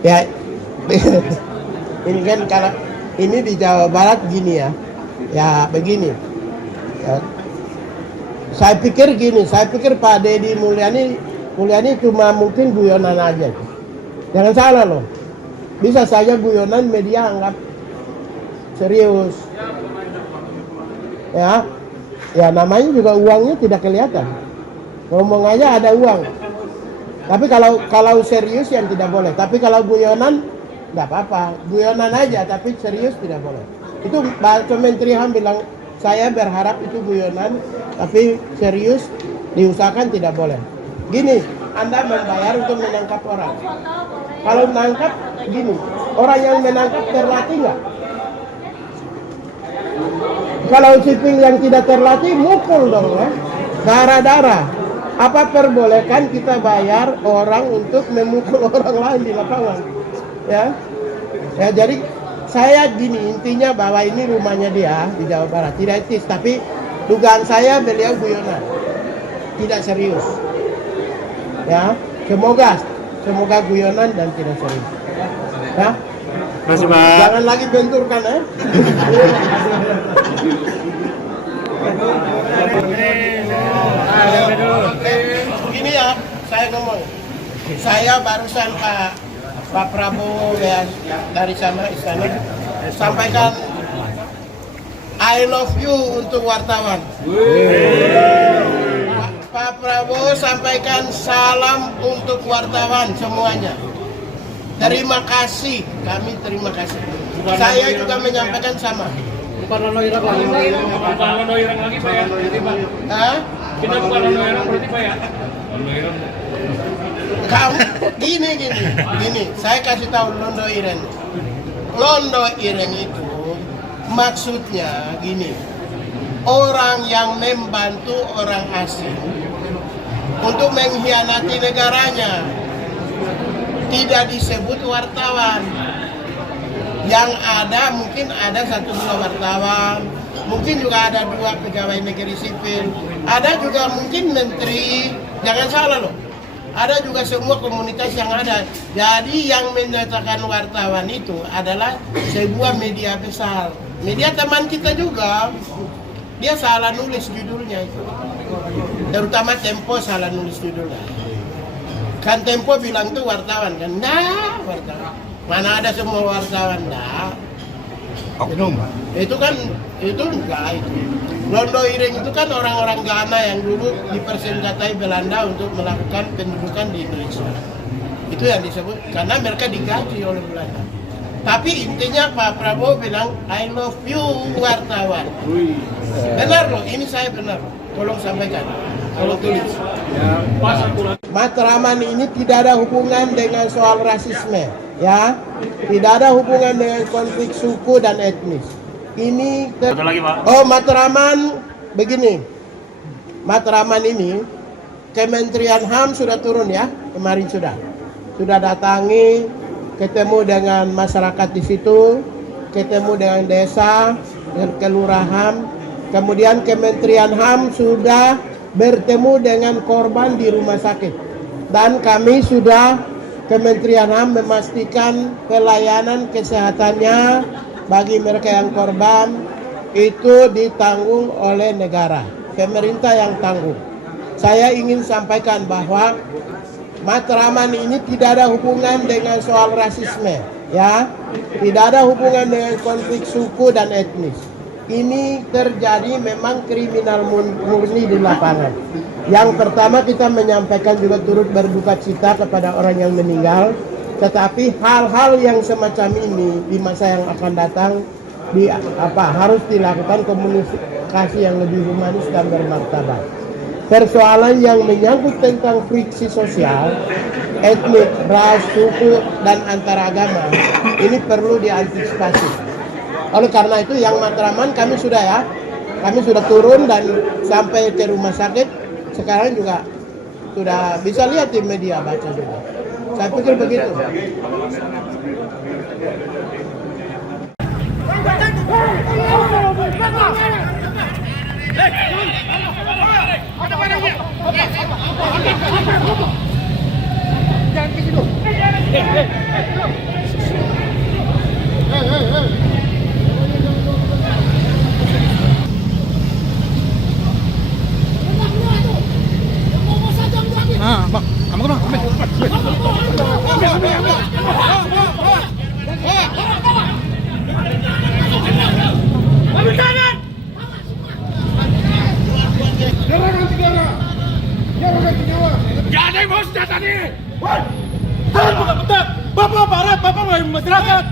Ya, ini kan kalau ini di Jawa Barat gini ya, ya begini. Ya. Saya pikir Pak Deddy Mulyani cuma mungkin guyonan aja. Jangan salah loh, bisa saja guyonan media anggap serius. Ya namanya juga uangnya tidak kelihatan. Ngomong aja ada uang. Tapi kalau serius yang tidak boleh. Tapi kalau guyonan nggak apa-apa. Guyonan aja tapi serius tidak boleh. Itu Menteri HAM bilang, saya berharap itu guyonan tapi serius diusahakan tidak boleh. Gini, Anda membayar untuk menangkap orang. Kalau menangkap gini, orang yang menangkap terlatih nggak? Kalau sipil yang tidak terlatih mukul dong ya, darah-darah. Apa perbolehkan kita bayar orang untuk memukul orang lain di lapangan? Ya, jadi saya gini, intinya bahwa ini rumahnya dia di Jawa Barat, tidak etis. Tapi dugaan saya beliau guyonan, tidak serius. Ya, semoga guyonan dan tidak serius. Ya, Masih Pak. Jangan lagi benturkan ya. Begini ya, saya ngomong. Saya barusan Pak Prabowo ya dari sana istana sampaikan I love you untuk wartawan. Pak Prabowo sampaikan salam untuk wartawan semuanya. Terima kasih, kami terima kasih. Saya juga menyampaikan sama. Bukan Lono Irang lagi, bukan Lono Irang lagi Pak ya? Hah? Kita bukan Lono Irang berarti Pak ya? Lono Irang. Kamu gini, saya kasih tahu Londo Ireng. Londo Ireng itu maksudnya gini, orang yang membantu orang asing untuk mengkhianati negaranya. Tidak disebut wartawan. Yang ada mungkin ada 1-2 wartawan, mungkin juga ada 2 pegawai negeri sipil, ada juga mungkin menteri. Jangan salah loh, ada juga semua komunitas yang ada. Jadi yang menyatakan wartawan itu adalah sebuah media besar, media teman kita juga. Dia salah nulis judulnya itu, terutama Tempo salah nulis judulnya. Kan Tempo bilang tuh wartawan kan, nah wartawan. Mana ada semua wartawan, nah. Oknum. Itu enggak itu. Londo Ireng itu kan orang-orang Ghana yang dulu dipersenjatai Belanda untuk melakukan pendudukan di Indonesia. Itu yang disebut, karena mereka digaji oleh Belanda. Tapi intinya Pak Prabowo bilang, I love you wartawan. Benar loh, ini saya benar. Tolong sampaikan, tolong tulis. Matraman ini tidak ada hubungan dengan soal rasisme. Ya, tidak ada hubungan dengan konflik suku dan etnis. Ini Matraman begini. Matraman ini Kementerian HAM sudah turun ya, kemarin sudah datangi, ketemu dengan masyarakat di situ, ketemu dengan desa, dengan kelurahan. Kemudian Kementerian HAM sudah bertemu dengan korban di rumah sakit. Dan kami sudah Kementerian HAM memastikan pelayanan kesehatannya bagi mereka yang korban itu ditanggung oleh negara, pemerintah yang tanggung. Saya ingin sampaikan bahwa Matraman ini tidak ada hubungan dengan soal rasisme, ya, tidak ada hubungan dengan konflik suku dan etnis. Ini terjadi memang kriminal murni di lapangan. Yang pertama kita menyampaikan juga turut berduka cita kepada orang yang meninggal. Tetapi hal-hal yang semacam ini di masa yang akan datang harus dilakukan komunikasi yang lebih humanis dan bermartabat. Persoalan yang menyangkut tentang friksi sosial, etnik, ras, suku, dan antar agama ini perlu diantisipasi. Oleh karena itu yang Matraman kami sudah turun dan sampai ke rumah sakit. Sekarang juga sudah bisa lihat di media, baca juga. Saya pikir begitu. Jangan ke situ. Ah, bang, kamu kenapa? Gak ada yang mau senjata nih. Jangan buka-buka. Bapak barat, bapak mau masyarakat.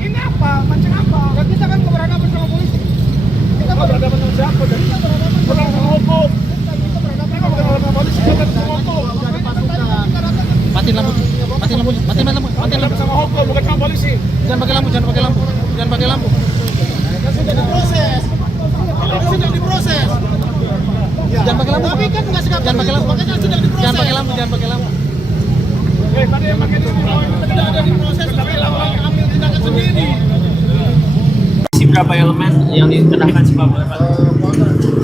Ini apa? Macam apa? Ya kita kan keberadaban sama polisi. Kita berhadapan sama siapa? Dan kita berhadapan sama hukum. Kita berhadapan sama polisi. Kita sama hukum. Matiin lampu, matiin lampu, matiin lampu, matiin lampu. Sama hukum, bukan sama polisi. Jangan pakai lampu, jangan pakai lampu, jangan pakai lampu. Sudah diproses. Sudah diproses. Jangan pakai lampu. Tapi kan nggak segala. Jangan pakai lampu. Makanya sudah diproses. Jangan pakai lampu, jangan pakai lampu. Tadi yang pakai ini Tidak ada diproses. Tapi lawan ambil tindakan sendiri. Berapa elemen yang dikenakan si Bapak?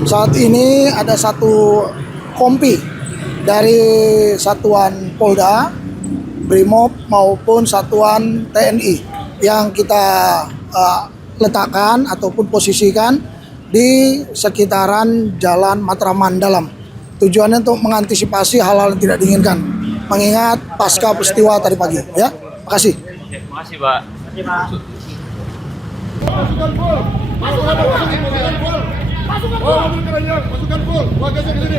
Saat ini ada satu kompi dari satuan Polda, Brimob maupun satuan TNI yang kita letakkan ataupun posisikan di sekitaran Jalan Matraman Dalam. Tujuannya untuk mengantisipasi hal-hal yang tidak diinginkan, mengingat pasca peristiwa tadi pagi. Ya, makasih. Oke, makasih Pak. Pasukan full. Oh, mobil keranjang. Pasukan full. Bagasi ke sini.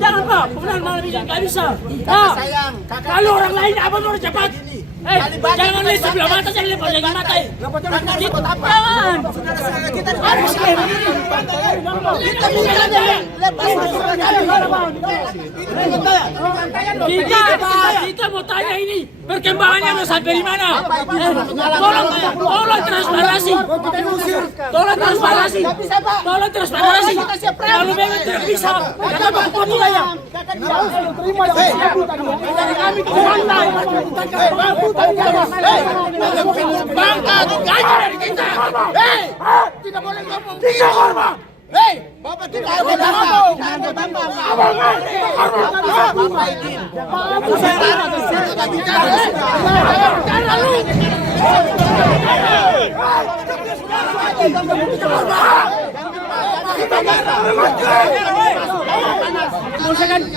Jangan Pak, kebenaran malam ini nggak bisa. Nah, kalau orang lain apa mau cepat? Jangan lihat sebelah mata, jangan lihat bagian mata. Jangan. Kita harus kita mau tanya ini perkembangannya mau sampai di mana? Tolong transparansi. Tolong transparansi. Kalau memang tidak bisa, kenapa kau ya? Bangkat gaji dari kita. Tidak boleh ngomong. Tidak hormat. Bapak tidak ada ngomong. Tidak ada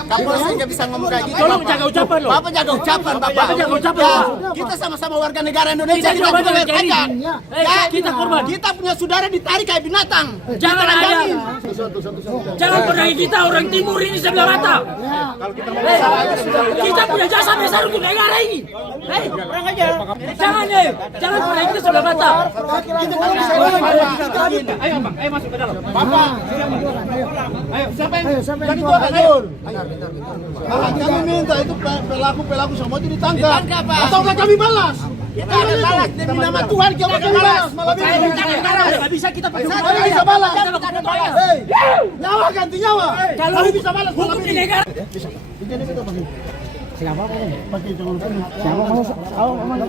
Kapolsek nggak bisa ngomong kayak gitu. Tolong jaga ucapan loh. Bapak jaga ucapan, Bapak. Bapak jaga ucapan. Ya, kita sama-sama warga negara Indonesia. Kita boleh aja. Ya, kita korban. Kita punya saudara ditarik kayak binatang. Jangan ada. Jangan pernah kita orang timur ini sebelah mata. Kita punya jasa besar untuk negara ini. Orang aja. Jangan pernah kita sebelah mata. Ayo Bang, ayo masuk ke dalam. Bapak. Ayo, siapa yang Jadi itu apa? Kami minta itu pelaku semua itu ditangkap. Atau kami balas. Kita ada balas demi nama Tuhan. Kita kami balas. Malam ini nggak bisa kita Kami bisa balas. Nyawa ganti nyawa. Kalau Kami bisa balas malam hukum di ini. negara. Siapa apa? Pakai jangan siapa mau? Oh, mana?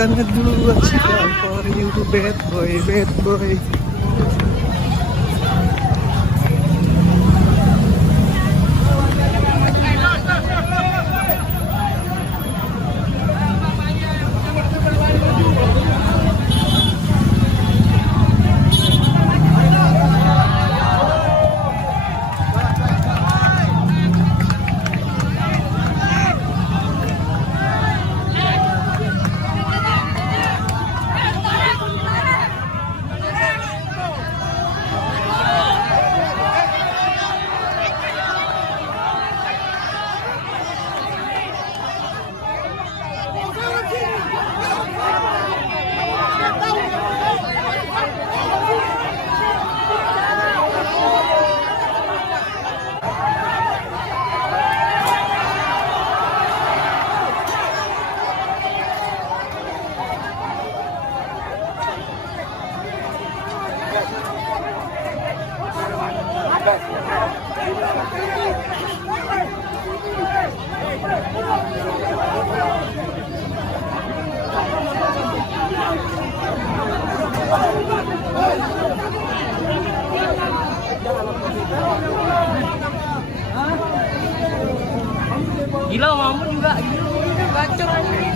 tekankan dulu for you bad boy, bad boy. Gila mamu juga gila gacor.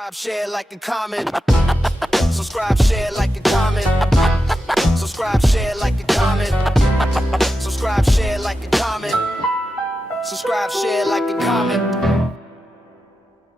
Subscribe, share, like, and comment. Subscribe, share, like, and comment. Subscribe, share, like, and comment. Subscribe, share, like, and comment. Subscribe, share, like, and comment.